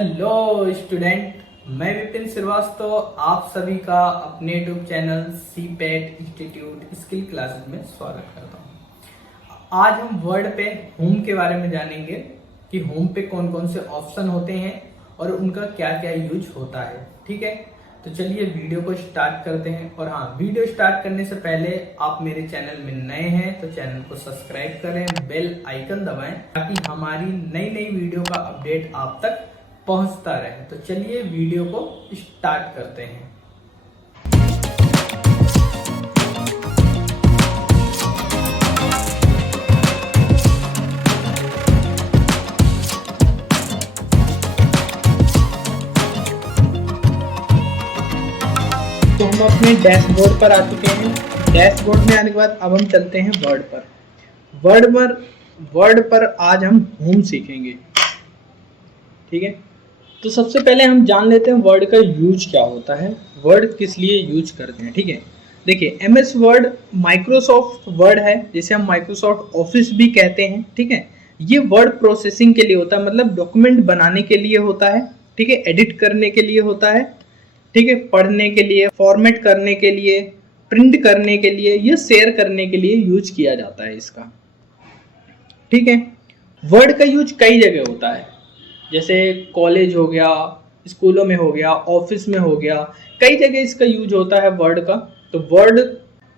Hello student, मैं विपिन श्रीवास्तव आप सभी का अपने YouTube channel CIPET institute skill classes में स्वागत करता हूं। आज हम वर्ड पे होम के बारे में जानेंगे कि होम पे कौन कौन से ऑप्शन होते हैं और उनका क्या क्या यूज होता है। ठीक है, तो चलिए वीडियो को स्टार्ट करते हैं। और हाँ, वीडियो स्टार्ट करने से पहले आप मेरे चैनल में नए हैं तो चैनल को सब्सक्राइब करें, बेल आइकन दबाएं ताकि हमारी नई नई वीडियो का अपडेट आप तक पहुंचता रहे। तो चलिए वीडियो को स्टार्ट करते हैं। तो हम अपने डैशबोर्ड पर आ चुके हैं। डैशबोर्ड में आने के बाद अब हम चलते हैं वर्ड पर। वर्ड पर आज हम होम सीखेंगे। ठीक है, तो सबसे पहले हम जान लेते हैं वर्ड का यूज क्या होता है, वर्ड किस लिए यूज करते हैं। ठीक है, देखिए एमएस वर्ड माइक्रोसॉफ्ट वर्ड है, जिसे हम माइक्रोसॉफ्ट ऑफिस भी कहते हैं। ठीक है, ये वर्ड प्रोसेसिंग के लिए होता है, मतलब डॉक्यूमेंट बनाने के लिए होता है। ठीक है, एडिट करने के लिए होता है। ठीक है, पढ़ने के लिए, फॉर्मेट करने के लिए, प्रिंट करने के लिए, या शेयर करने के लिए यूज किया जाता है इसका। ठीक है, वर्ड का यूज कई जगह होता है, जैसे कॉलेज हो गया, स्कूलों में हो गया, ऑफिस में हो गया, कई जगह इसका यूज होता है वर्ड का। तो वर्ड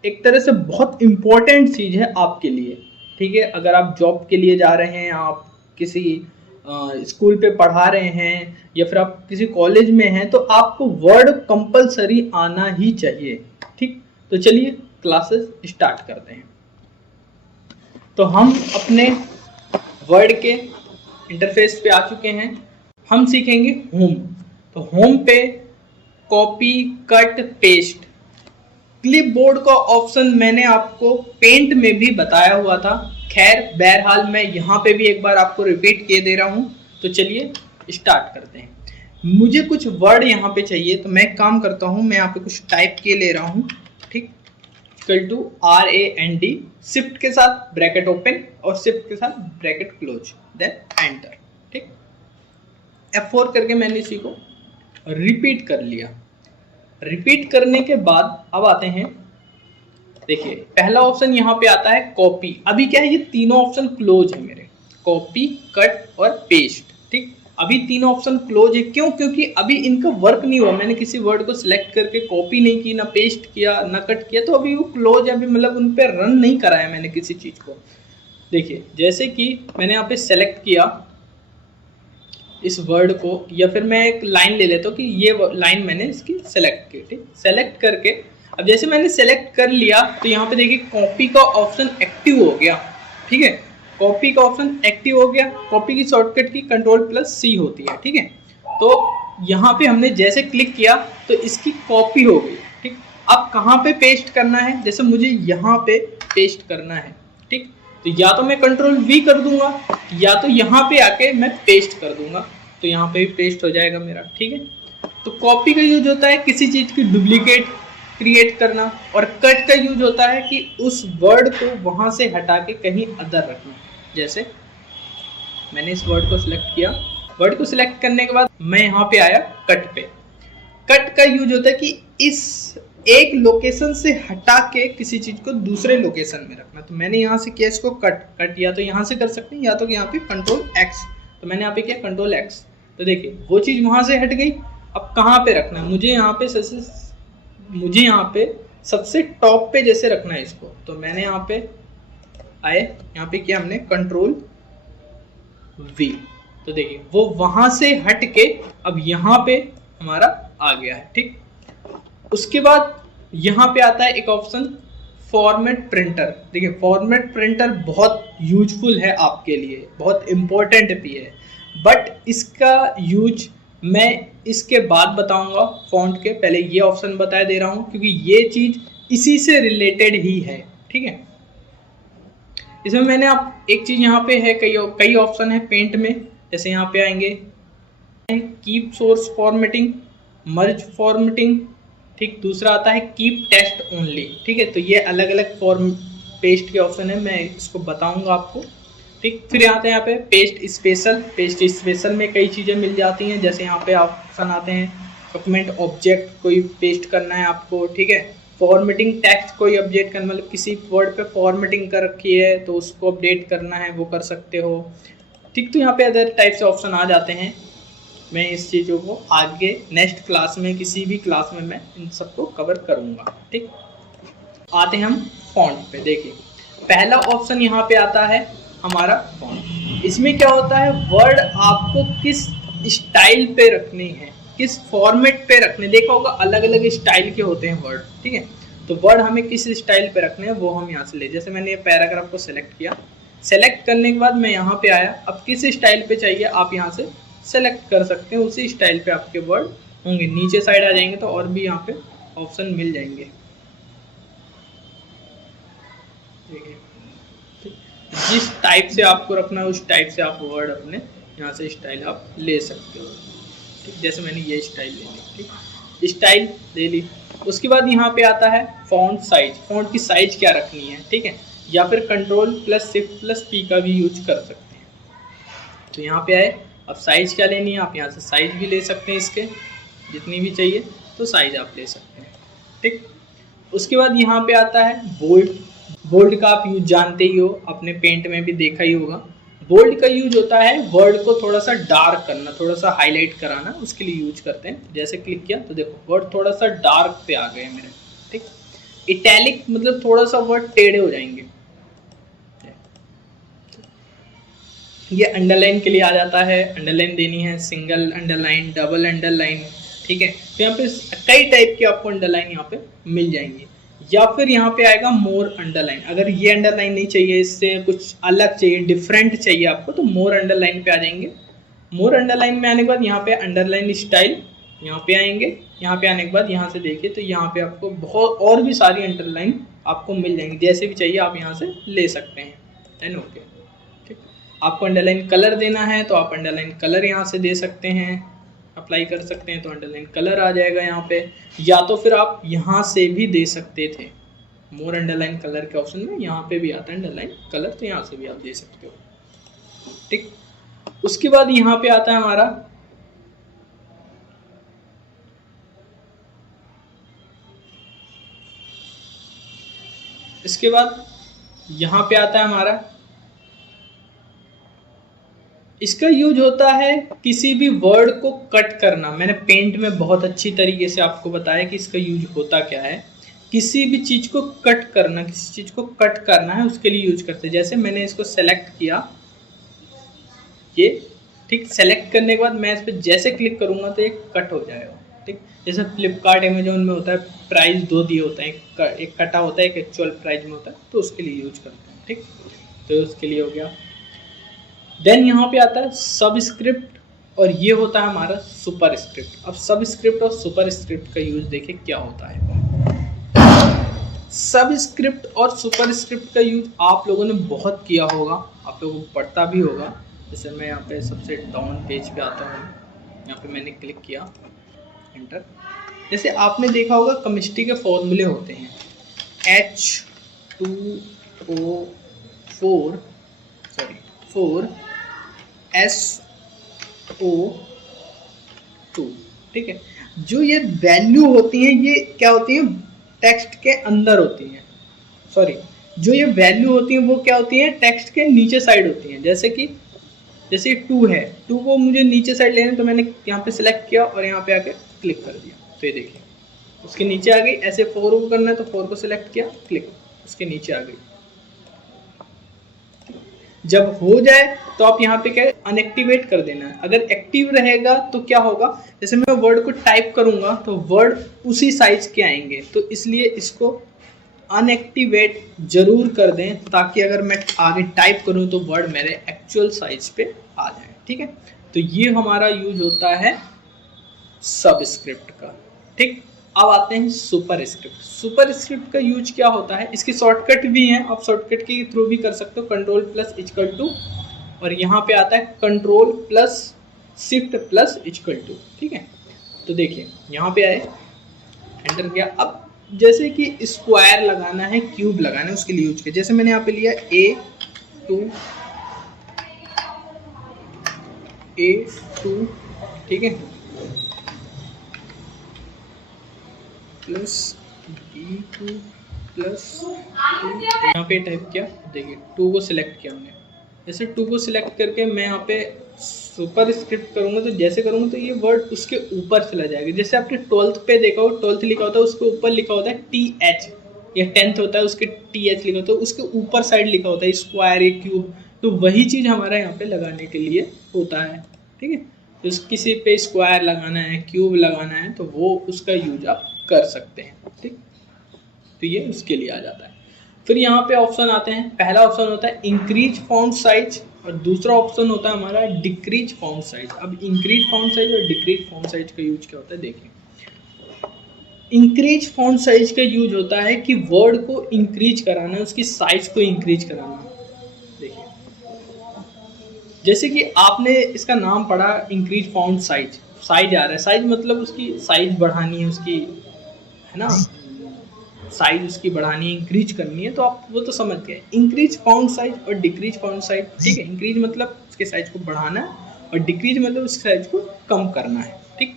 एक तरह से बहुत इंपॉर्टेंट चीज़ है आपके लिए। ठीक है, अगर आप जॉब के लिए जा रहे हैं, आप किसी स्कूल पे पढ़ा रहे हैं, या फिर आप किसी कॉलेज में हैं, तो आपको वर्ड कंपलसरी आना ही चाहिए। ठीक, तो चलिए क्लासेस स्टार्ट करते हैं। तो हम अपने वर्ड के इंटरफेस पे आ चुके हैं। हम सीखेंगे होम। तो होम पे कॉपी, कट, पेस्ट, क्लिपबोर्ड का ऑप्शन मैंने आपको पेंट में भी बताया हुआ था। खैर बहरहाल मैं यहाँ पे भी एक बार आपको रिपीट किए दे रहा हूँ। तो चलिए स्टार्ट करते हैं। मुझे कुछ वर्ड यहाँ पे चाहिए, तो मैं एक काम करता हूँ, मैं यहाँ पे कुछ टाइप किए ले रहा हूँ। ठीक, इक्वल टू RAND, शिफ्ट के साथ ब्रैकेट ओपन और शिफ्ट के साथ ब्रैकेट क्लोज, देन एंटर। ठीक, F4 करके मैंने इसी को रिपीट कर लिया। रिपीट करने के बाद अब आते हैं, देखिए पहला ऑप्शन यहाँ पे आता है कॉपी। अभी क्या है, ये तीनों ऑप्शन क्लोज है मेरे, कॉपी, कट और पेस्ट। ठीक, अभी तीनों ऑप्शन क्लोज है। क्यों? क्योंकि अभी इनका वर्क नहीं हुआ। मैंने किसी वर्ड को सिलेक्ट करके कॉपी नहीं की, ना पेस्ट किया, ना कट किया, तो अभी वो क्लोज है। अभी मतलब उन पर रन नहीं कराया मैंने किसी चीज़ को। देखिए जैसे कि मैंने यहाँ पे सेलेक्ट किया इस वर्ड को, या फिर मैं एक लाइन ले लेता हूँ कि ये लाइन मैंने इसकी सेलेक्ट की। ठीक, सेलेक्ट करके अब जैसे मैंने सेलेक्ट कर लिया, तो यहाँ पे देखिए कॉपी का ऑप्शन एक्टिव हो गया। ठीक है, कॉपी का ऑप्शन एक्टिव हो गया। कॉपी की शॉर्टकट की Ctrl+C होती है। ठीक है, तो यहाँ पे हमने जैसे क्लिक किया तो इसकी कॉपी हो गई। ठीक, अब कहाँ पे पेस्ट करना है, जैसे मुझे यहाँ पे पेस्ट करना है। ठीक, तो या तो मैं Ctrl+V कर दूंगा, या तो यहाँ पे आके मैं पेस्ट कर दूंगा, तो यहाँ पे भी पेस्ट हो जाएगा मेरा। ठीक है, तो कॉपी का यूज होता है किसी चीज़ की डुप्लीकेट क्रिएट करना, और कट का यूज होता है कि उस वर्ड को वहाँ से हटा के कहीं अदर रखना। जैसे मैंने इस वर्ड को सिलेक्ट किया, वर्ड को सिलेक्ट करने के बाद मैं यहाँ पे आया कट पे। कट का यूज होता है कि इस एक लोकेशन से हटा के किसी चीज को दूसरे लोकेशन में रखना। तो मैंने यहाँ से किया इसको कट या तो यहाँ से कर सकते हैं, या तो यहाँ पे Ctrl+X। तो मैंने यहाँ पे किया Ctrl+X, तो देखिए वो चीज वहां से हट गई। अब कहाँ पे रखना है, मुझे यहाँ पे सबसे टॉप पे जैसे रखना है इसको। तो मैंने यहाँ पे आए, यहाँ पे किया हमने Ctrl+V। तो देखिए वो वहां से हट के अब यहाँ पे हमारा आ गया है। ठीक, उसके बाद यहाँ पे आता है एक ऑप्शन फॉर्मेट प्रिंटर। देखिए फॉर्मेट प्रिंटर बहुत यूजफुल है आपके लिए, बहुत इम्पोर्टेंट भी है, बट इसका यूज मैं इसके बाद बताऊंगा। फॉन्ट के पहले ये ऑप्शन बता दे रहा हूँ, क्योंकि ये चीज इसी से रिलेटेड ही है। ठीक है, इसमें मैंने आप एक चीज यहाँ पे है, कई ऑप्शन है पेंट में। जैसे यहाँ पे आएंगे कीप सोर्स फॉर्मेटिंग, मर्ज फॉर्मेटिंग। ठीक, दूसरा आता है कीप टेक्स्ट ओनली। ठीक है, तो ये अलग अलग फॉर्म पेस्ट के ऑप्शन है, मैं इसको बताऊंगा आपको। ठीक। फिर आते हैं यहाँ पे पेस्ट स्पेशल। पेस्ट स्पेशल में कई चीज़ें मिल जाती हैं, जैसे यहाँ पे ऑप्शन आते हैं डॉक्यूमेंट ऑब्जेक्ट कोई पेस्ट करना है आपको, ठीक है। फॉर्मेटिंग टेक्स्ट कोई अपडेट करना, मतलब किसी वर्ड पे फॉर्मेटिंग कर रखी है तो उसको अपडेट करना है, वो कर सकते हो, ठीक। तो यहाँ पे अदर टाइप से ऑप्शन आ जाते हैं। मैं इस चीज़ों को आगे नेक्स्ट क्लास में, किसी भी क्लास में मैं इन सबको कवर करूँगा, ठीक। आते हैं हम फॉन्ट पे। देखिए पहला ऑप्शन यहाँ पे आता है हमारा फॉन्ट। इसमें क्या होता है, वर्ड आपको किस स्टाइल पे रखने हैं, किस फॉर्मेट पे रखने, देखा होगा अलग अलग स्टाइल के होते हैं वर्ड, ठीक है। तो वर्ड हमें किस स्टाइल पे रखने हैं वो हम यहाँ से ले, जैसे मैंने ये पैराग्राफ को सिलेक्ट किया, सेलेक्ट करने के बाद मैं यहाँ पे आया, अब किस स्टाइल पे चाहिए आप यहाँ से सेलेक्ट कर सकते हैं, उसी स्टाइल पे आपके वर्ड होंगे। नीचे साइड आ जाएंगे तो और भी यहाँ पे ऑप्शन मिल जाएंगे, जिस टाइप से आपको रखना है उस टाइप से आप वर्ड अपने यहाँ से स्टाइल आप ले सकते हो, ठीक। जैसे मैंने ये स्टाइल ले ली, ठीक, स्टाइल ले ली। उसके बाद यहाँ पे आता है फॉन्ट साइज, फॉन्ट की साइज क्या रखनी है, ठीक है, या फिर control plus shift plus P का भी यूज कर सकते हैं। तो यहाँ पे आए, अब साइज क्या लेनी है, आप यहाँ से साइज भी ले सकते हैं, इसके जितनी भी चाहिए तो साइज आप ले सकते हैं, ठीक। उसके बाद यहाँ पे आता है बोल्ड। बोल्ड का आप यूज जानते ही हो, अपने पेंट में भी देखा ही होगा। बोल्ड का यूज होता है वर्ड को थोड़ा सा डार्क करना, थोड़ा सा हाईलाइट कराना, उसके लिए यूज करते हैं। जैसे क्लिक किया तो देखो वर्ड थोड़ा सा डार्क पे आ गए मेरे, ठीक। इटैलिक मतलब थोड़ा सा वर्ड टेढ़े हो जाएंगे। ये अंडरलाइन के लिए आ जाता है, अंडरलाइन देनी है, सिंगल अंडरलाइन, डबल अंडरलाइन, ठीक है। तो यहाँ पे कई टाइप के आपको अंडरलाइन यहाँ पे मिल जाएंगे। या फिर यहाँ पे आएगा मोर अंडरलाइन, अगर ये अंडरलाइन नहीं चाहिए, इससे कुछ अलग चाहिए, डिफरेंट चाहिए आपको, तो मोर अंडरलाइन पे आ जाएंगे। मोर अंडरलाइन में आने के बाद यहाँ पे अंडरलाइन स्टाइल यहाँ पे आएंगे। यहाँ पे आने के बाद यहाँ से देखिए तो यहाँ पे आपको बहुत और भी सारी अंडरलाइन आपको मिल जाएंगी, जैसे भी चाहिए आप यहाँ से ले सकते हैं, एंड ओके, ठीक। आपको अंडरलाइन कलर देना है तो आप अंडरलाइन कलर यहाँ से दे सकते हैं, अप्लाई कर सकते हैं तो अंडरलाइन कलर आ जाएगा यहाँ पे। या तो फिर आप यहाँ से भी दे सकते थे, मोर अंडरलाइन कलर के ऑप्शन में यहाँ पे भी आता है अंडरलाइन कलर, तो यहाँ से भी आप दे सकते हो, ठीक। उसके बाद यहाँ पे आता है हमारा इसके बाद यहाँ पे आता है हमारा, इसका यूज होता है किसी भी वर्ड को कट करना। मैंने पेंट में बहुत अच्छी तरीके से आपको बताया कि इसका यूज होता क्या है। किसी भी चीज़ को कट करना, किसी चीज़ को कट करना है उसके लिए यूज करते हैं। जैसे मैंने इसको सेलेक्ट किया, ये ठीक, सेलेक्ट करने के बाद मैं इस पर जैसे क्लिक करूँगा तो ये कट हो जाएगा, ठीक। जैसे फ्लिपकार्ट अमेजोन में होता है, प्राइस दो दिए होता है, एक कटा होता है, एक एक्चुअल प्राइस में होता है, तो उसके लिए यूज करते हैं, ठीक। तो उसके लिए हो गया। देन यहाँ पे आता है सबस्क्रिप्ट, और ये होता है हमारा सुपर स्क्रिप्ट। अब सबस्क्रिप्ट और सुपर स्क्रिप्ट का यूज देखिए क्या होता है। सबस्क्रिप्ट और सुपर स्क्रिप्ट का यूज आप लोगों ने बहुत किया होगा, आप लोगों को पढ़ता भी होगा। जैसे मैं यहाँ पे सबसे डाउन पेज पे आता हूँ, यहाँ पे मैंने क्लिक किया, एंटर। जैसे आपने देखा होगा केमिस्ट्री के फॉर्मूले होते हैं, H2O4SO2, ठीक है। जो ये वैल्यू होती हैं ये क्या होती हैं, टेक्स्ट के अंदर होती हैं, सॉरी, जो ये वैल्यू होती हैं वो क्या होती हैं, टेक्स्ट के नीचे साइड होती हैं। जैसे कि जैसे 2 है, 2 को मुझे नीचे साइड लेना है तो मैंने यहाँ पे सिलेक्ट किया और यहाँ पे आके क्लिक कर दिया, तो ये देखिए उसके नीचे आ गई। ऐसे 4 को करना है तो 4 को सिलेक्ट किया, क्लिक, उसके नीचे आ गई। जब हो जाए तो आप यहाँ पे क्या अनएक्टिवेट कर देना है। अगर एक्टिव रहेगा तो क्या होगा, जैसे मैं वर्ड को टाइप करूंगा तो वर्ड उसी साइज के आएंगे, तो इसलिए इसको अनएक्टिवेट जरूर कर दें, ताकि अगर मैं आगे टाइप करूं तो वर्ड मेरे एक्चुअल साइज पे आ जाए, ठीक है। तो ये हमारा यूज होता है सबस्क्रिप्ट का, ठीक। अब आते हैं सुपर स्क्रिप्ट। सुपर स्क्रिप्ट का यूज क्या होता है, इसकी शॉर्टकट भी हैं, आप शॉर्टकट के थ्रू भी कर सकते हो, कंट्रोल प्लस इक्वल टू, और यहाँ पे आता है control plus shift plus equal to, ठीक है। तो देखिए यहाँ पे आए, एंटर किया। अब जैसे कि स्क्वायर लगाना है, क्यूब लगाना है, उसके लिए यूज किया। जैसे मैंने यहाँ पे लिया A2 A2, ठीक है, प्लस B2 प्लस 2, यहाँ पे टाइप किया, देखिए 2 को सिलेक्ट किया हमने। जैसे 2 को सिलेक्ट करके मैं यहाँ पे सुपर स्क्रिप्ट करूँगा, तो जैसे करूँगा तो ये वर्ड उसके ऊपर चला जाएगा। जैसे आपने 12th पे देखा हो, 12th लिखा होता है, उसके ऊपर लिखा होता है TH, या 10th होता है उसके TH लिखा होता है, उसके ऊपर साइड लिखा होता है स्क्वायर, या क्यूब। तो वही चीज़ हमारा यहाँ पे लगाने के लिए होता है, ठीक है। तो किसी पे स्क्वायर लगाना है, क्यूब लगाना है, तो वो उसका यूज आप कर सकते हैं, ठीक। तो ये उसके लिए आ जाता है। फिर यहाँ पे ऑप्शन आते हैं, पहला ऑप्शन होता है इंक्रीज फॉन्ट साइज, और दूसरा ऑप्शन होता है हमारा डिक्रीज फॉन्ट साइज। अब इंक्रीज फॉन्ट साइज और डिक्रीज फॉन्ट साइज का यूज क्या होता है, देखिए। इंक्रीज फॉन्ट साइज का यूज होता है कि वर्ड को इंक्रीज कराना, उसकी साइज को इंक्रीज कराना। देखिए, जैसे कि आपने इसका नाम पढ़ा इंक्रीज फॉन्ट साइज, साइज आ रहा है, साइज मतलब उसकी साइज बढ़ानी है, उसकी, है ना, साइज उसकी बढ़ानी है, इंक्रीज करनी है, तो आप वो तो समझ गए। इंक्रीज फॉन्ट साइज और डिक्रीज फॉन्ट साइज, ठीक है। इंक्रीज मतलब उसके साइज को बढ़ाना है, और डिक्रीज मतलब उसके साइज को कम करना है, ठीक।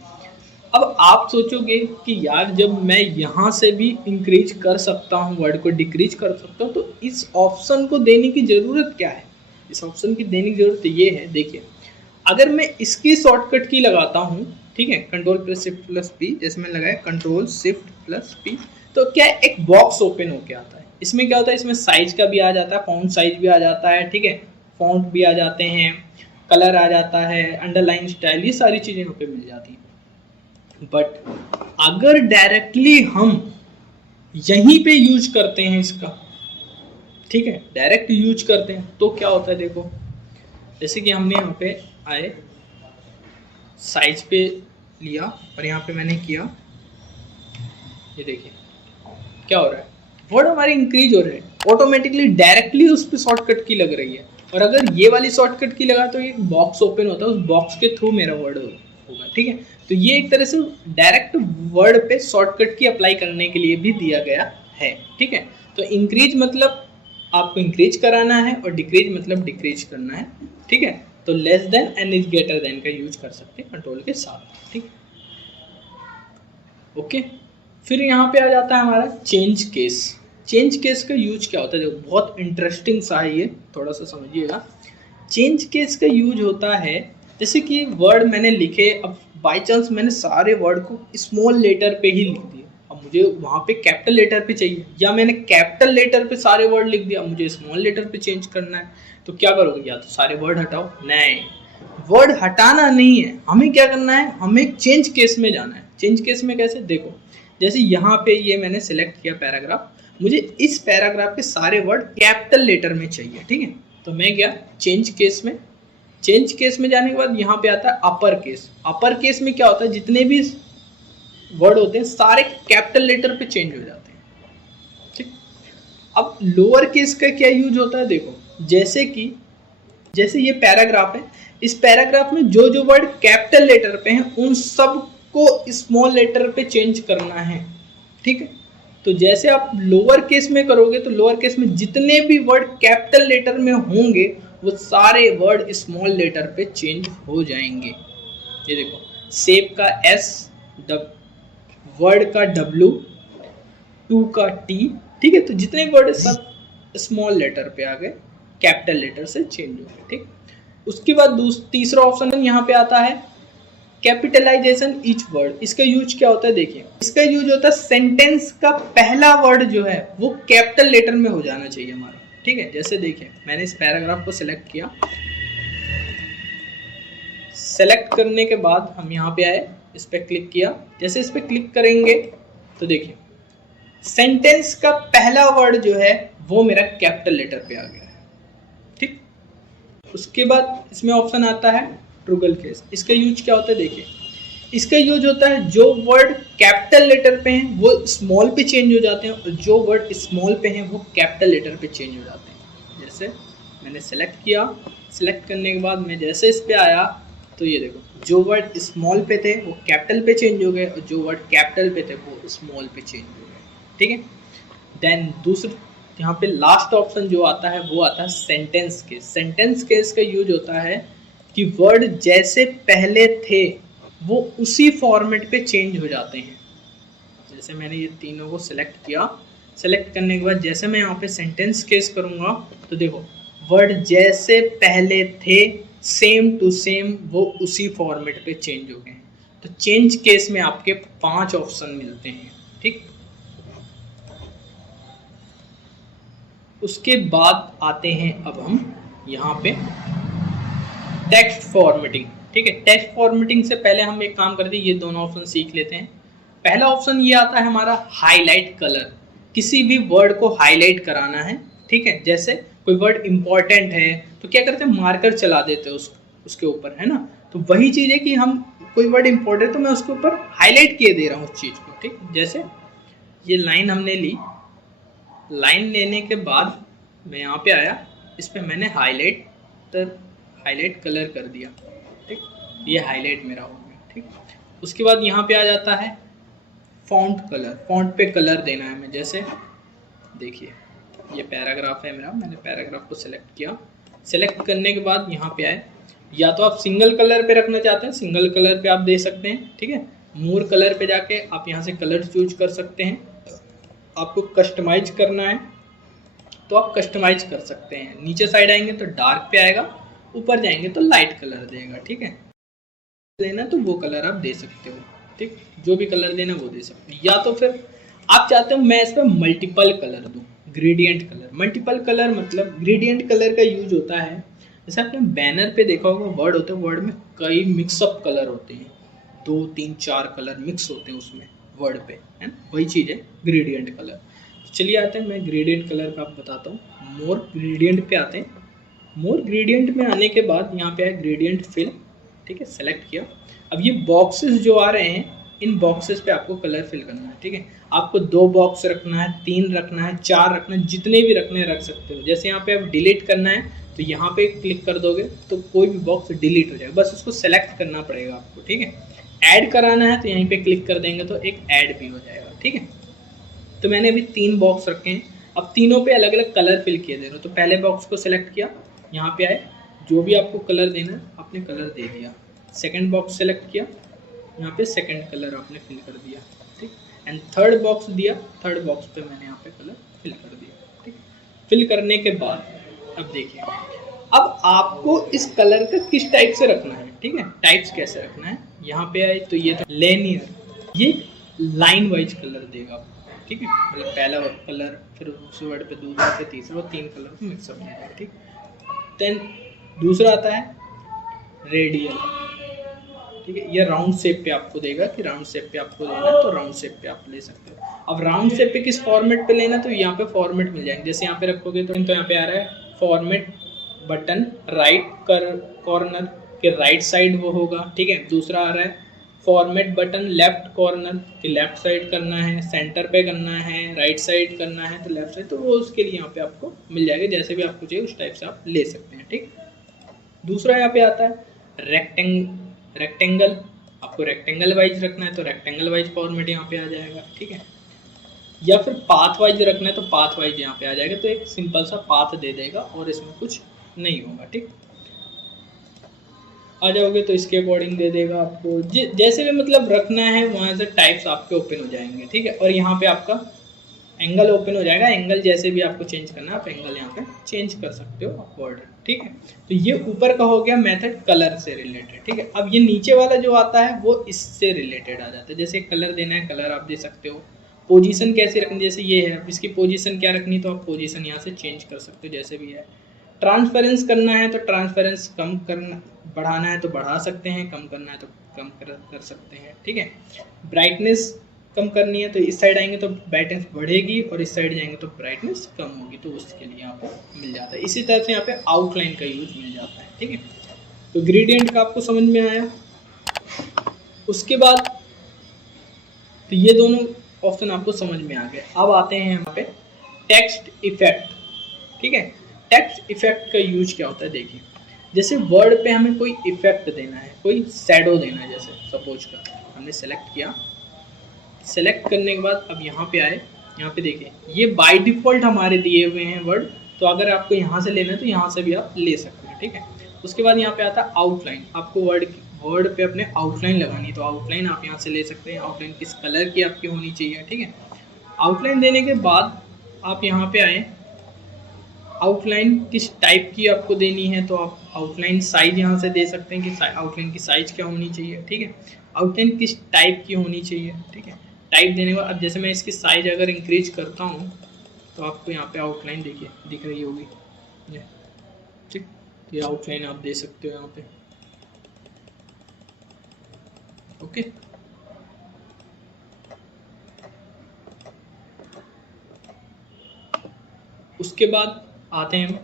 अब आप सोचोगे कि यार जब मैं यहाँ से भी इंक्रीज कर सकता हूँ, वर्ड को डिक्रीज कर सकता हूँ, तो इस ऑप्शन को देने की ज़रूरत क्या है। इस ऑप्शन की देने की ज़रूरत ये है, देखिए, अगर मैं इसकी शॉर्टकट की लगाता हूँ, ठीक है, control plus shift plus P, जैसे मैंने लगाया कंट्रोल शिफ्ट प्लस पी, तो क्या एक बॉक्स ओपन होके आता है। इसमें क्या होता है, इसमें साइज का भी आ जाता है, फॉन्ट साइज भी आ जाता है, ठीक है, फॉन्ट भी आ जाते हैं, कलर आ जाता है, अंडरलाइन स्टाइल, ये सारी चीज़ें यहाँ पे मिल जाती हैं। बट अगर डायरेक्टली हम यहीं पे यूज करते हैं इसका, ठीक है, डायरेक्ट यूज करते हैं, तो क्या होता है, देखो, जैसे कि हमने यहाँ पे आए, साइज पे लिया, और यहाँ पे मैंने किया, ये देखिए क्या हो रहा है, वर्ड हमारे इंक्रीज हो रहे हैं ऑटोमेटिकली, डायरेक्टली उस पर शॉर्टकट की लग रही है। और अगर ये वाली शॉर्टकट की लगा तो एक बॉक्स ओपन होता है, उस बॉक्स के थ्रू मेरा वर्ड होगा, ठीक है। तो ये एक तरह से डायरेक्ट वर्ड पे शॉर्टकट की अप्लाई करने के लिए भी दिया गया है, ठीक है। तो इंक्रीज मतलब आपको इंक्रीज कराना है, और डिक्रीज मतलब डिक्रीज करना है, ठीक है। तो less than and is greater than का यूज कर सकते हैं कंट्रोल के साथ, ठीक, ओके। फिर यहाँ पे आ जाता है हमारा चेंज केस। चेंज केस का यूज क्या होता है, देखो बहुत इंटरेस्टिंग सा है ये, थोड़ा सा समझिएगा। चेंज केस का यूज होता है, जैसे कि वर्ड मैंने लिखे, अब बाय चांस मैंने सारे वर्ड को स्मॉल लेटर पे ही लिख दिए, अब मुझे वहाँ पे कैपिटल लेटर पे चाहिए, या मैंने कैपिटल लेटर पे सारे वर्ड लिख दिया, मुझे स्मॉल लेटर पे चेंज करना है, तो क्या करोगे, या तो सारे वर्ड हटाओ, नहीं, वर्ड हटाना नहीं है, हमें क्या करना है, हमें चेंज केस में जाना है। चेंज केस में कैसे, देखो, जैसे यहाँ पे ये मैंने सिलेक्ट किया पैराग्राफ, मुझे इस पैराग्राफ के सारे वर्ड कैपिटल लेटर में चाहिए, ठीक है। तो मैं गया चेंज केस में, चेंज केस में जाने के बाद यहाँ पे आता है अपर केस। अपर केस में क्या होता है, जितने भी वर्ड होते हैं सारे कैपिटल लेटर पे चेंज हो जाते हैं, ठीक। अब लोअर केस का क्या यूज होता है, देखो, जैसे ये पैराग्राफ है, इस पैराग्राफ में जो जो वर्ड कैपिटल लेटर पे हैं उन सब को स्मॉल लेटर पे चेंज करना है, ठीक है। तो जैसे आप लोअर केस में करोगे, तो लोअर केस में जितने भी वर्ड कैपिटल लेटर में होंगे वो सारे वर्ड स्मॉल लेटर पे चेंज हो जाएंगे। ये देखो, शेप का S, वर्ड का W, टू का T, ठीक है। तो जितने वर्ड सब स्मॉल लेटर पे आ गए, कैपिटल लेटर से चेंज हो गए, ठीक। उसके बाद तीसरा ऑप्शन यहाँ पे आता है कैपिटलाइजेशन ईच वर्ड। इसका यूज क्या होता है, देखिए, इसका यूज होता है सेंटेंस का पहला वर्ड जो है वो कैपिटल लेटर में हो जाना चाहिए हमारा, ठीक है। जैसे देखिए, मैंने इस पैराग्राफ को सिलेक्ट किया, सेलेक्ट करने के बाद हम यहाँ पे आए, इस पर क्लिक किया, जैसे इस पर क्लिक करेंगे तो देखिए सेंटेंस का पहला वर्ड जो है वो मेरा कैपिटल लेटर पे आ गया है, ठीक। उसके बाद इसमें ऑप्शन आता है ट्रुगल केस। इसका यूज क्या होता है, देखिए, इसका यूज होता है जो वर्ड कैपिटल लेटर पे हैं वो स्मॉल पे चेंज हो जाते हैं, और जो वर्ड स्मॉल पे हैं वो कैपिटल लेटर पे चेंज हो जाते हैं। जैसे मैंने सेलेक्ट किया, सेलेक्ट करने के बाद मैं जैसे इस पे आया, तो ये देखो, जो वर्ड स्मॉल पे थे वो कैपिटल पे चेंज हो गए, और जो वर्ड कैपिटल पे थे वो स्मॉल पे चेंज हो गए, ठीक है। देन दूसरा यहाँ पे लास्ट ऑप्शन जो आता है वो आता है सेंटेंस केस। सेंटेंस केस का यूज होता है कि वर्ड जैसे पहले थे वो उसी फॉर्मेट पे चेंज हो जाते हैं। जैसे मैंने ये तीनों को सिलेक्ट किया, सेलेक्ट करने के बाद जैसे मैं यहाँ पे सेंटेंस केस करूँगा तो देखो वर्ड जैसे पहले थे सेम टू सेम वो उसी फॉर्मेट पे चेंज हो गए हैं। तो चेंज केस में आपके 5 ऑप्शन मिलते हैं, ठीक। उसके बाद आते हैं अब हम यहाँ पे टेक्स्ट फॉर्मेटिंग, ठीक है। टेक्स्ट फॉर्मेटिंग से पहले हम एक काम करते हैं, ये दोनों ऑप्शन सीख लेते हैं। पहला ऑप्शन ये आता है हमारा हाईलाइट कलर। किसी भी वर्ड को हाईलाइट कराना है, ठीक है। जैसे कोई वर्ड इंपॉर्टेंट है तो क्या करते हैं, मार्कर चला देते हैं उसके ऊपर, है ना। तो वही चीज़ है कि हम कोई वर्ड इंपॉर्टेंट तो मैं उसके ऊपर हाईलाइट किए दे रहा हूँ उस चीज़ को, ठीक। जैसे ये लाइन हमने ली, लाइन लेने के बाद मैं यहाँ पे आया, इस पर मैंने हाईलाइट कलर कर दिया, ठीक। ये हाईलाइट मेरा हो गया, ठीक। उसके बाद यहाँ पे आ जाता है फॉन्ट कलर। फॉन्ट पे कलर देना है हमें। जैसे देखिए ये पैराग्राफ है मेरा, मैंने पैराग्राफ को सिलेक्ट किया। सिलेक्ट करने के बाद यहाँ पे आए, या तो आप सिंगल कलर पे रखना चाहते हैं, सिंगल कलर पे आप दे सकते हैं, ठीक है। मोर कलर पे जाके आप यहाँ से कलर चूज कर सकते हैं। आपको कस्टमाइज करना है तो आप कस्टमाइज कर सकते हैं। नीचे साइड आएंगे तो डार्क पे आएगा, ऊपर जाएंगे तो लाइट कलर देगा, ठीक है। देना तो वो कलर आप दे सकते हो, ठीक। जो भी कलर देना वो दे सकते हैं। या तो फिर आप चाहते हो मैं इस पर मल्टीपल कलर दूँ, ग्रेडियंट कलर। मल्टीपल कलर मतलब ग्रेडियंट कलर का यूज होता है, जैसे आपने बैनर पे देखा होगा वर्ड होते हैं, वर्ड में कई मिक्सअप कलर होते हैं, 2 3 4 कलर मिक्स होते हैं उसमें वर्ड पे, है ना। वही चीज़ है ग्रेडियंट कलर। तो चलिए आते हैं, मैं ग्रेडियंट कलर का आप बताता हूँ। मोर ग्रेडियंट पे आते हैं। मोर ग्रेडियंट में आने के बाद यहाँ पे है ग्रेडियंट फिल, ठीक है। सेलेक्ट किया। अब ये बॉक्सेस जो आ रहे हैं, इन बॉक्सेस पे आपको कलर फिल करना है, ठीक है। आपको 2 बॉक्स रखना है, 3 रखना है, 4 रखना है, जितने भी रखने हैं रख सकते हो। जैसे यहाँ पे आप डिलीट करना है तो यहाँ पे क्लिक कर दोगे तो कोई भी बॉक्स डिलीट हो जाएगा, बस उसको सेलेक्ट करना पड़ेगा आपको, ठीक है। ऐड कराना है तो यहीं पे क्लिक कर देंगे तो एक ऐड भी हो जाएगा, ठीक है। तो मैंने अभी 3 बॉक्स रखे हैं। अब तीनों पे अलग अलग कलर फिल किए दे रहे हो। तो पहले बॉक्स को सिलेक्ट किया, यहाँ पे आए, जो भी आपको कलर देना है आपने कलर दे दिया। सेकंड बॉक्स सेलेक्ट किया, यहाँ पे सेकंड कलर आपने फिल कर दिया, ठीक। एंड थर्ड बॉक्स दिया, थर्ड बॉक्स पे मैंने यहाँ पे कलर फिल कर दिया, ठीक। फिल करने के बाद अब देखिए, अब आपको इस कलर का किस टाइप से रखना है, ठीक है। टाइप्स कैसे रखना है, यहाँ पे आए तो ये तो लेनियर, ये लाइन वाइज कलर देगा, ठीक है। मतलब पहला कलर, फिर उस वर्ड पे दूसरा, फिर तीसरा, और 3 कलर को मिक्सअप देगा, ठीक। देन दूसरा आता है रेडियल, ठीक है। ये राउंड शेप पे आपको देगा कि राउंड शेप पे आपको लेना है तो राउंड शेप पे आप ले सकते हो। अब राउंड शेप पे किस फॉर्मेट पे लेना, तो यहाँ पे फॉर्मेट मिल जाएंगे। जैसे यहाँ पे रखोगे तो यहाँ पे आ रहा है फॉर्मेट बटन राइट कॉर्नर के राइट साइड वो होगा, ठीक है। दूसरा आ रहा है फॉर्मेट बटन लेफ्ट कॉर्नर के लेफ्ट साइड करना है, सेंटर पे करना है, राइट साइड करना है तो लेफ्ट साइड, तो वो उसके लिए यहाँ पे आपको मिल जाएगा। जैसे भी आपको चाहिए उस टाइप से आप ले सकते हैं, ठीक। दूसरा यहाँ पे आता है रेक्टेंगल। आपको रेक्टेंगल वाइज रखना है तो रेक्टेंगल वाइज फॉर्मेट यहाँ पे आ जाएगा, ठीक है। या फिर पाथ वाइज रखना है तो पाथ वाइज यहाँ पे आ जाएगा। तो एक सिंपल सा पाथ दे देगा और इसमें कुछ नहीं होगा, ठीक। आ जाओगे तो इसके अकॉर्डिंग दे देगा आपको, जैसे भी मतलब रखना है वहाँ से टाइप्स आपके ओपन हो जाएंगे, ठीक है। और यहाँ पे आपका एंगल ओपन हो जाएगा। एंगल जैसे भी आपको चेंज करना है आप एंगल यहाँ पे चेंज कर सकते हो अपवर्ड, ठीक है। तो ये ऊपर का हो गया मेथड कलर से रिलेटेड, ठीक है। अब ये नीचे वाला जो आता है वो इससे रिलेटेड आ जाता है। जैसे कलर देना है, कलर आप दे सकते हो। पोजीशन कैसे रखनी, जैसे ये है, इसकी पोजीशन क्या रखनी, तो आप पोजीशन यहाँ से चेंज कर सकते हो जैसे भी है। ट्रांसपेरेंस करना है तो ट्रांसपेरेंस कम करना, बढ़ाना है तो बढ़ा सकते हैं, कम करना है तो कम कर सकते हैं, ठीक है। ब्राइटनेस कम करनी है तो इस साइड आएंगे तो ब्राइटनेस बढ़ेगी और इस साइड जाएंगे तो ब्राइटनेस कम होगी, तो उसके लिए यहाँ पे मिल जाता है। इसी तरह से यहाँ पे आउटलाइन का यूज मिल जाता है, ठीक है। तो ग्रेडियंट का आपको समझ में आया। उसके बाद तो ये दोनों ऑप्शन आपको समझ में आ गए। अब आते हैं यहाँ पे टेक्स्ट इफेक्ट, ठीक है। टेक्स्ट इफेक्ट का यूज क्या होता है, देखिए जैसे वर्ड पे हमें कोई इफेक्ट देना है, कोई शैडो देना है, जैसे सपोज कर हमने सेलेक्ट किया। सेलेक्ट करने के बाद अब यहाँ पे आए, यहाँ पे देखिए ये बाय डिफ़ॉल्ट हमारे दिए हुए हैं वर्ड, तो अगर आपको यहाँ से लेना है तो यहाँ से भी आप ले सकते हैं, ठीक है। उसके बाद यहाँ पे आता है आउटलाइन। आपको वर्ड पे अपने आउटलाइन लगानी है, तो आउटलाइन आप यहाँ से ले सकते हैं। आउटलाइन किस कलर की आपकी होनी चाहिए, ठीक है। आउटलाइन देने के बाद आप यहाँ पे आए, आउटलाइन किस टाइप की आपको देनी है, तो आप आउटलाइन साइज यहाँ से दे सकते हैं कि आउटलाइन की साइज क्या होनी चाहिए, ठीक है। आउटलाइन किस टाइप की होनी चाहिए, ठीक है। टाइप देने के बाद अब जैसे मैं इसकी साइज अगर इंक्रीज करता हूँ तो आपको यहाँ पे आउटलाइन देखिए दिख रही होगी ये, ठीक। ये आउटलाइन आप दे सकते हो यहाँ पे, ओके। उसके बाद आते हैं हम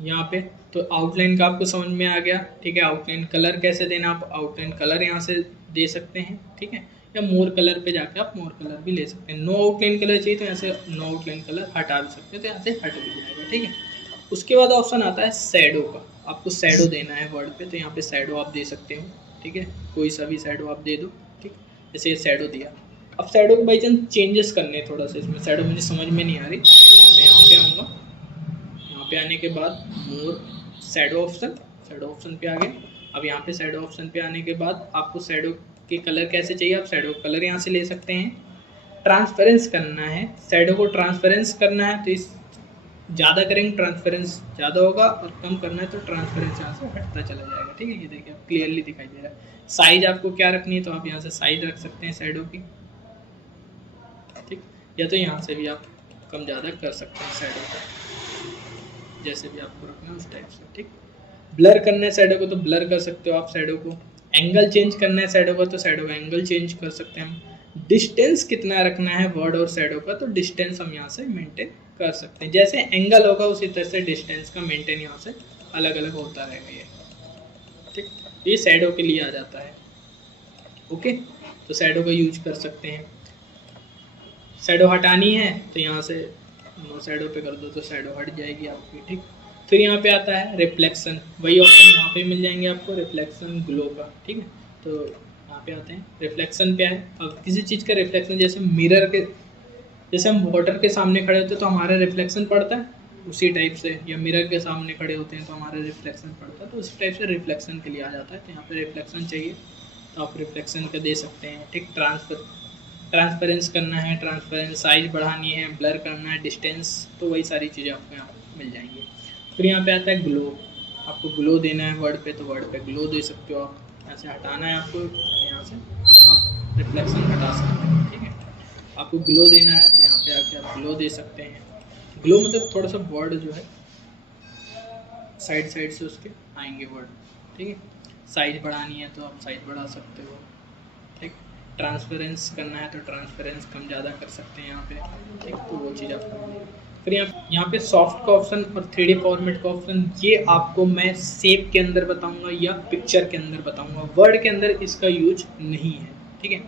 यहाँ पे, तो आउटलाइन का आपको समझ में आ गया, ठीक है। आउटलाइन कलर कैसे देना, आप आउटलाइन कलर यहाँ से दे सकते हैं, ठीक है। या मोर कलर पे जाके आप मोर कलर भी ले सकते हैं। नो आउटलाइन कलर चाहिए तो यहाँ से नो आउटलाइन कलर हटा भी सकते हैं, तो यहाँ से हट भी जाएगा, ठीक है। उसके बाद ऑप्शन आता है शैडो का। आपको शैडो देना है वर्ड पे, तो यहाँ पे शैडो आप दे सकते हो, ठीक है। कोई सा भी शैडो आप दे दो, ठीक। जैसे ये शैडो दिया। अब शैडो को बाई चांस चेंजेस करने थोड़ा सा, इसमें शैडो मुझे समझ में नहीं आ रही, मैं यहाँ पे आऊँगा। यहाँ पे आने के बाद मोर शैडो ऑप्शन पे आ गए। अब यहाँ पे शैडो ऑप्शन पे आने के बाद आपको शैडो के कलर कैसे चाहिए, आप शैडो कलर यहाँ से ले सकते हैं। ट्रांसपेरेंस करना है, शैडो को ट्रांसपेरेंस करना है तो इस ज़्यादा करेंगे ट्रांसपेरेंस ज़्यादा होगा, और कम करना है तो ट्रांसपेरेंस यहाँ से हटता चला जाएगा, ठीक है। ये देखिए आप क्लियरली दिखाई दे रहा है। साइज आपको क्या रखनी है, तो आप यहाँ से साइज रख सकते हैं शैडो की, ठीक। या तो यहाँ से भी आप कम ज़्यादा कर सकते हैं शैडो का, जैसे भी आपको रखना है उस टाइप से, ठीक। ब्लर करना है शैडो को तो ब्लर कर सकते हो आप शैडो को। एंगल चेंज करना है शैडो का तो शैडो का एंगल चेंज कर सकते हैं हम। डिस्टेंस कितना रखना है वर्ड और शैडो का, तो डिस्टेंस हम यहाँ से मेंटेन कर सकते हैं। जैसे एंगल होगा उसी तरह से डिस्टेंस का मेंटेन यहाँ से अलग अलग होता रहेगा ये, ठीक। ये शैडो के लिए आ जाता है, ओके। तो शैडो का यूज कर सकते हैं। शैडो हटानी है तो यहाँ से नो शैडो पे कर दो तो शैडो हट जाएगी आपकी, ठीक। फिर यहाँ पे आता है रिफ्लेक्शन, वही ऑप्शन यहाँ पे मिल जाएंगे आपको, रिफ्लेक्शन ग्लो का, ठीक है। तो यहाँ पे आते हैं रिफ्लेक्शन पे है। अब किसी चीज़ का रिफ्लेक्शन, जैसे मिरर के, जैसे हम वाटर के सामने खड़े होते हैं तो हमारा रिफ्लेक्शन पड़ता है उसी टाइप से, या मिरर के सामने खड़े होते हैं तो हमारा रिफ्लेक्शन पड़ता है, तो उसी टाइप से रिफ्लेक्शन के लिए आ जाता है। तो यहाँ पे रिफ्लेक्शन चाहिए तो आप रिफ्लेक्शन का दे सकते हैं, ठीक। ट्रांसपेरेंस करना है, ट्रांसपेरेंस साइज बढ़ानी है, ब्लर करना है, डिस्टेंस, तो वही सारी चीज़ें आपको यहाँ मिल जाएंगी। फिर यहाँ पे आता है ग्लो। आपको ग्लो देना है वर्ड पे तो वर्ड पे ग्लो दे सकते हो आप। यहाँ से हटाना है आपको, यहाँ से आप रिफ्लेक्शन हटा सकते हैं, ठीक है। आपको ग्लो देना है तो यहाँ पे आके आप ग्लो दे सकते हैं। ग्लो मतलब थोड़ा सा वर्ड जो है साइड से उसके आएंगे वर्ड, ठीक है। साइज बढ़ानी है तो आप साइज बढ़ा सकते हो, ठीक। ट्रांसपेरेंस करना है तो ट्रांसपेरेंस कम ज़्यादा कर सकते हैं यहाँ पे, ठीक। तो वो चीज़ आपको फिर यहाँ पे सॉफ्ट का ऑप्शन और 3D फॉर्मेट का ऑप्शन, ये आपको मैं शेप के अंदर बताऊंगा या पिक्चर के अंदर बताऊंगा, वर्ड के अंदर इसका यूज नहीं है, ठीक है।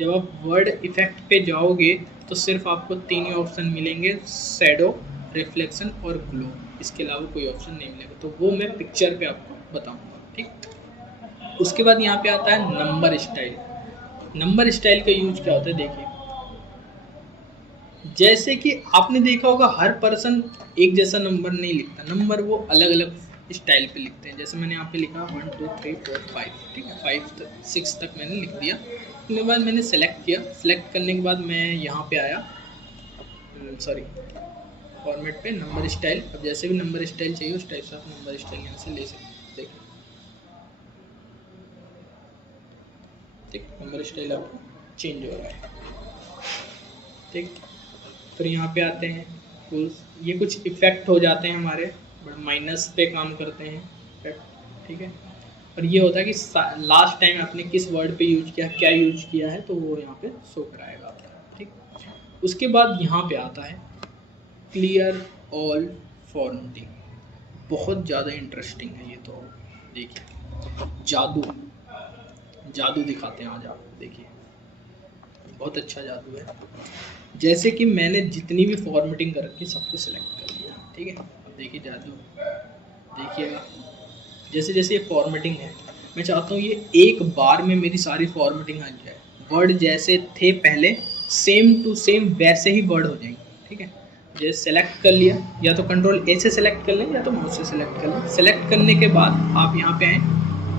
जब आप वर्ड इफेक्ट पे जाओगे तो सिर्फ आपको 3 ही ऑप्शन मिलेंगे, शैडो, रिफ्लेक्शन और ग्लो, इसके अलावा कोई ऑप्शन नहीं मिलेगा, तो वो मैं पिक्चर पे आपको बताऊंगा, ठीक। उसके बाद यहाँ पे आता है नंबर स्टाइल। नंबर स्टाइल का यूज क्या होता है, देखिए जैसे कि आपने देखा होगा हर पर्सन एक जैसा नंबर नहीं लिखता, नंबर वो अलग अलग स्टाइल पे लिखते हैं। जैसे मैंने यहाँ पे लिखा 1 2 3 4 5, ठीक है। 5 6 तक मैंने लिख दिया। उसके बाद मैंने सेलेक्ट किया, सेलेक्ट करने के बाद मैं यहाँ पे आया, सॉरी फॉर्मेट पे, नंबर स्टाइल। अब जैसे भी नंबर स्टाइल चाहिए उस टाइप से आप नंबर स्टाइल यहाँ से ले सकते हैं, देखिए, ठीक। नंबर स्टाइल आपको चेंज हो रहा है, ठीक। फिर यहाँ पे आते हैं टूल्स, ये कुछ इफेक्ट हो जाते हैं हमारे, बट माइनस पे काम करते हैं इफेक्ट, ठीक है। और ये होता है कि लास्ट टाइम आपने किस वर्ड पे यूज किया, क्या यूज किया है, तो वो यहाँ पे शो कराएगा आपका, ठीक। उसके बाद यहाँ पे आता है क्लियर ऑल फॉर्मेटिंग, बहुत ज़्यादा इंटरेस्टिंग है ये, तो देखिए जादू दिखाते हैं आज आपको, देखिए बहुत अच्छा जादू है। जैसे कि मैंने जितनी भी फॉर्मेटिंग कर रखी सबको सिलेक्ट कर लिया, ठीक है। अब देखिए जादू, देखिएगा जैसे जैसे ये फॉर्मेटिंग है, मैं चाहता हूँ ये एक बार में मेरी सारी फॉर्मेटिंग हट जाए, वर्ड जैसे थे पहले सेम टू सेम वैसे ही वर्ड हो जाएंगे। ठीक है, जैसे सेलेक्ट कर लिया, या तो कंट्रोल ए से सेलेक्ट कर लें या तो माउस से सेलेक्ट कर लें। सेलेक्ट करने के बाद आप यहाँ पे आएँ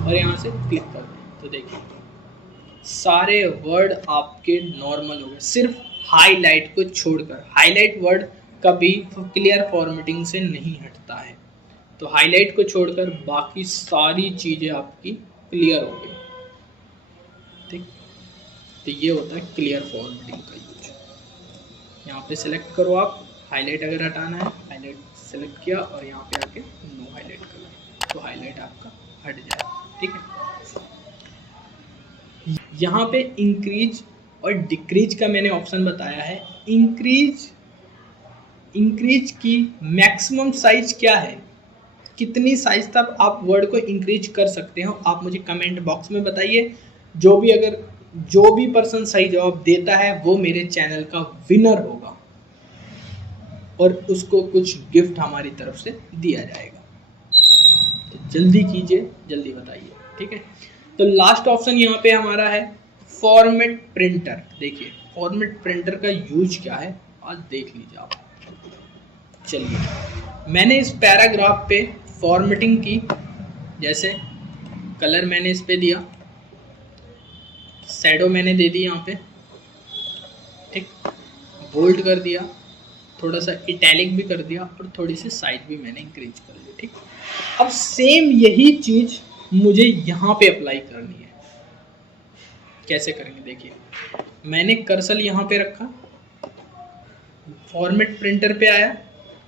और यहाँ से क्लिक कर दें, तो देखिए सारे वर्ड आपके नॉर्मल हो गए, सिर्फ हाईलाइट को छोड़कर। हाईलाइट वर्ड कभी क्लियर फॉर्मेटिंग से नहीं हटता है, तो हाईलाइट को छोड़कर बाकी सारी चीज़ें आपकी क्लियर हो गई। ठीक, तो ये होता है क्लियर फॉर्मेटिंग का यूज। यहाँ पे सेलेक्ट करो आप, हाईलाइट अगर हटाना है हाईलाइट सेलेक्ट किया और यहाँ पे आके नो हाईलाइट करो, तो हाईलाइट आपका हट जाएगा। ठीक है, यहाँ पे इंक्रीज और डिक्रीज का मैंने ऑप्शन बताया है। इंक्रीज की मैक्सिमम साइज क्या है, कितनी साइज तक आप वर्ड को इंक्रीज कर सकते हो, आप मुझे कमेंट बॉक्स में बताइए। जो भी पर्सन सही जवाब देता है वो मेरे चैनल का विनर होगा और उसको कुछ गिफ्ट हमारी तरफ से दिया जाएगा। तो जल्दी कीजिए, जल्दी बताइए। ठीक है, तो लास्ट ऑप्शन यहाँ पे हमारा है फॉर्मेट प्रिंटर। देखिए फॉर्मेट प्रिंटर का यूज क्या है आज देख लीजिए आप। चलिए, मैंने इस पैराग्राफ पे फॉर्मेटिंग की, जैसे कलर मैंने इस पे दिया, शैडो मैंने दे दी यहाँ पे, ठीक, बोल्ड कर दिया, थोड़ा सा इटैलिक भी कर दिया और थोड़ी सी साइज भी मैंने इंक्रीज कर ली। ठीक, अब सेम यही चीज़ मुझे यहाँ पे अप्लाई करनी है। कैसे करेंगे देखिए, मैंने कर्सर यहाँ पे रखा, फॉर्मेट प्रिंटर पे आया,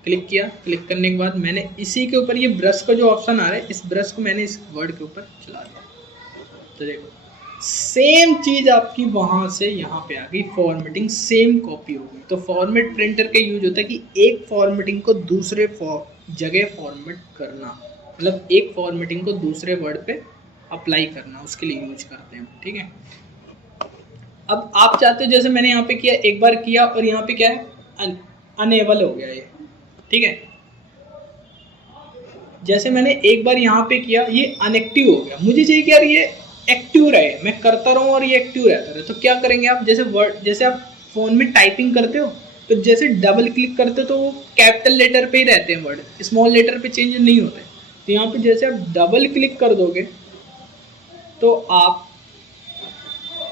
क्लिक किया, क्लिक करने के बाद मैंने इसी के ऊपर ये ब्रश का जो ऑप्शन आ रहा है, इस ब्रश को मैंने इस वर्ड के ऊपर चला दिया, तो देखो सेम चीज़ आपकी वहाँ से यहाँ पे आ गई, फॉर्मेटिंग सेम कॉपी हो गई। तो फॉर्मेट प्रिंटर का यूज होता है कि एक फॉर्मेटिंग को दूसरे जगह फॉर्मेट करना, मतलब एक फॉर्मेटिंग को दूसरे वर्ड पे अप्लाई करना, उसके लिए यूज करते हैं। ठीक है, अब आप चाहते हो, जैसे मैंने यहाँ पे किया, एक बार किया और यहाँ पे क्या है, अनेबल हो गया ये। ठीक है, जैसे मैंने एक बार यहाँ पे किया, ये अनएक्टिव हो गया, मुझे चाहिए कि यार ये एक्टिव रहे, मैं करता रहूँ और ये एक्टिव रहता रहे। तो क्या करेंगे आप, जैसे आप फोन में टाइपिंग करते हो तो जैसे डबल क्लिक करते हो तो वो कैपिटल लेटर पे ही रहते हैं वर्ड, स्मॉल लेटर पे चेंज नहीं होते। तो यहाँ पे जैसे आप डबल क्लिक कर दोगे तो आप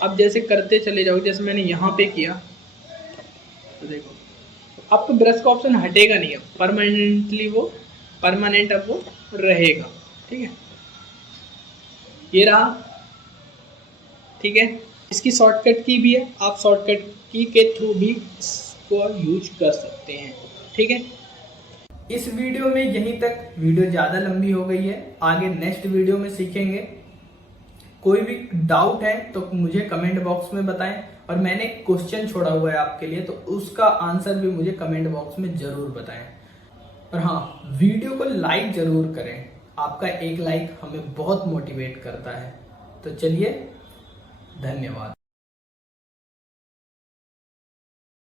अब जैसे करते चले जाओगे, जैसे मैंने यहाँ पे किया तो देखो अब तो ब्रश का ऑप्शन हटेगा नहीं, अब परमानेंट अब वो रहेगा। ठीक है, ये रहा। ठीक है, इसकी शॉर्टकट की भी है, आप शॉर्टकट की के थ्रू भी इसको यूज कर सकते हैं। ठीक है, इस वीडियो में यहीं तक, वीडियो ज़्यादा लंबी हो गई है, आगे नेक्स्ट वीडियो में सीखेंगे। कोई भी डाउट है तो मुझे कमेंट बॉक्स में बताएं, और मैंने क्वेश्चन छोड़ा हुआ है आपके लिए, तो उसका आंसर भी मुझे कमेंट बॉक्स में ज़रूर बताएं। और हाँ, वीडियो को लाइक ज़रूर करें, आपका एक लाइक हमें बहुत मोटिवेट करता है। तो चलिए, धन्यवाद।